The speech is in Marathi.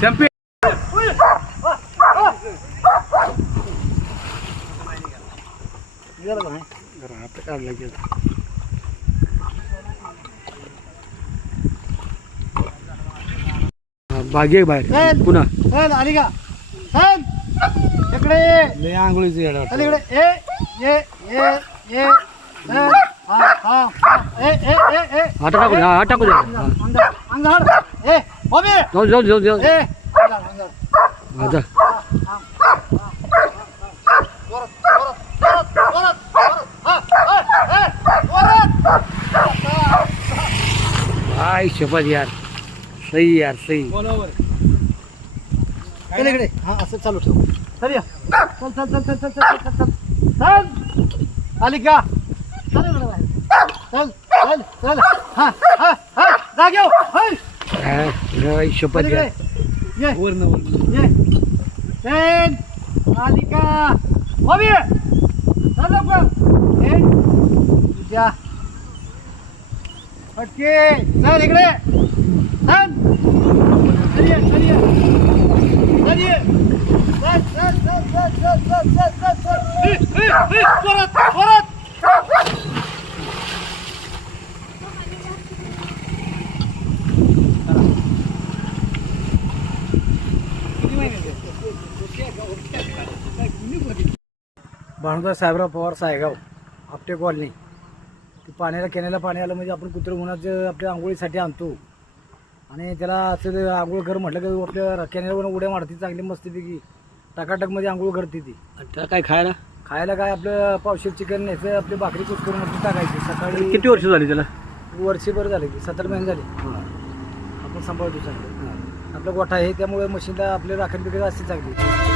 चॅम्पियन आता काढला गेला भाग्य बाहेर पुन्हा. चल आली का? चल. इकडे ये. लय आंघोळीचं येडा चल इकडे. ये ये ये ये चल हा हा हा. ए ए ए ए. आता टाकू द्या हा टाकू द्या हा. ए बॉबी जाऊ जाऊ जाऊ जाऊ ए जा. जोरात जोरात जोरात जोरात जोरात ए ए जोरात काय शपथ यार. सही यार सही इकडे हा असं चालू ठेव. चल या. चल चल चल चल चल चल चल चल. चल. आली का चल इकडे बाहेर. चल चल चल. हा हा हा. जाग्याव हल काय काय शपथ यार. ये. वरनं वरनं ये. चल आली का बॉबी चल लवकर. ए तुझ्या फटके चल इकडे. चल. चल ये चल ये. चल ये. चल चल चल चल चल चल चल चल. चल ए, ए, भानुदास साहेबराव पवार सायगाव आपटे कॉलनी. ती पाण्याला केण्याला पाणी आलं म्हणजे आपण कुत्र उन्हाचं आपल्या आंघोळीसाठी आणतो. आणि त्याला असं आंघोळ घर म्हटलं की आपल्या केण्याला उड्या मारते चांगली मस्तपैकी. टाकाटकमध्ये आंघोळ करते ती. त्याला काय खायला? खायला काय आपलं पावशेर चिकन न्यायचं आपली भाकरी कुस करून आपली टाकायची. सकाळी किती वर्ष झाली त्याला? वर्षभर झाले की सत्तर महिने झाले. आपण सांभाळतो चांगलं. आपला गोठा आहे त्यामुळे मशीनला आपले राखण बिकट असते चांगली.